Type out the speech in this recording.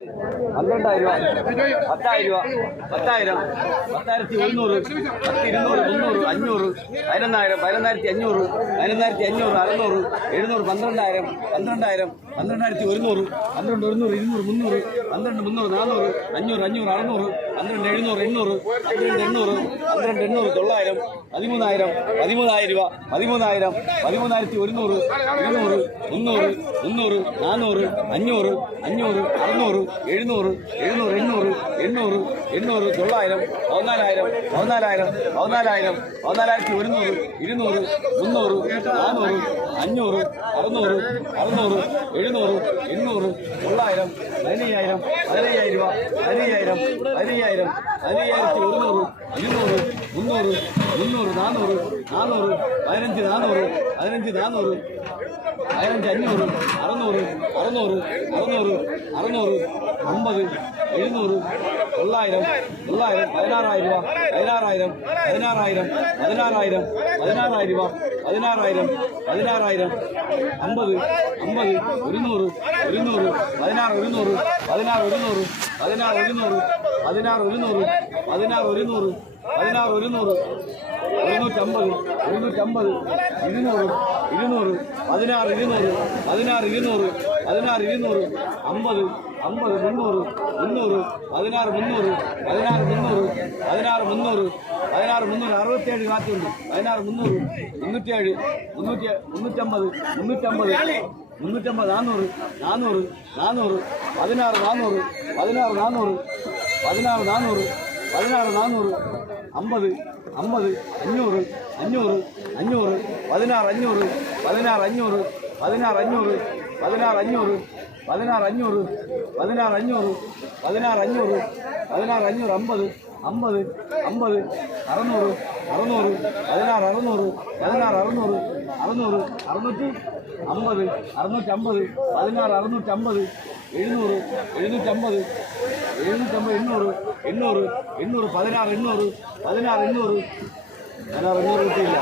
12,000 രൂപ, 10,000 രൂപ, 10,000, 10,100, 10,200, 300, 500, 11,000, 11,500, 11,500, 600, 700, 12,000, 12,000, 12,100, 12,100, 200, 300, 12,300, 400, 500, 500, 600, 12,700, 800, 12,800, 900, 13,000, 13,000 രൂപ, 13,000, 13,100, 200, 300, 300, 400, 500, 500, 600, 700, 700, 800, 800, 800, 900, 14,000, 14,000, 14,000, 14,100, 200, 300, 400, 500, 600, 600, 700, 800, 900, 15,000, 15,000 രൂപ, 15,000, 15,000, 15,100, 200, 300, 300, 400, 400, 15,400, 15,400, 15,500, 600, 600, 600, 600, 50, 700, 900, 900, 16,000 രൂപ, 16,000, 16,000, 16,000, 16,000 രൂപ, 16,000, 16,000, 50, 50, 100, 100, 16,100, 16,100, 16,100, 16,100, 16,100, 16,100, 150, 150, 200, 200, 16,200, 16,200, 16,200, 50, 50, 300, 300, 16,300, 16,300, 16,300, 16,300, 67 കാറ്റുണ്ട്, 16,300, 307, 350, 350, 350, 400, 400, 400, 16,400, 16,400, 16,400, 16,400, 50, 50, 500, 500, 500, 16,500, 16,500, 16,500, 16,500, 16,500, 16,500, 16,500, 16,500, 50, 50, 50, 600, 600, 16,600, 16,600, 600, 650, 650, 16,650, 700, 750, 800, 800, 800, 16,800, 16,800, 16,800 കിട്ടിയില്ല.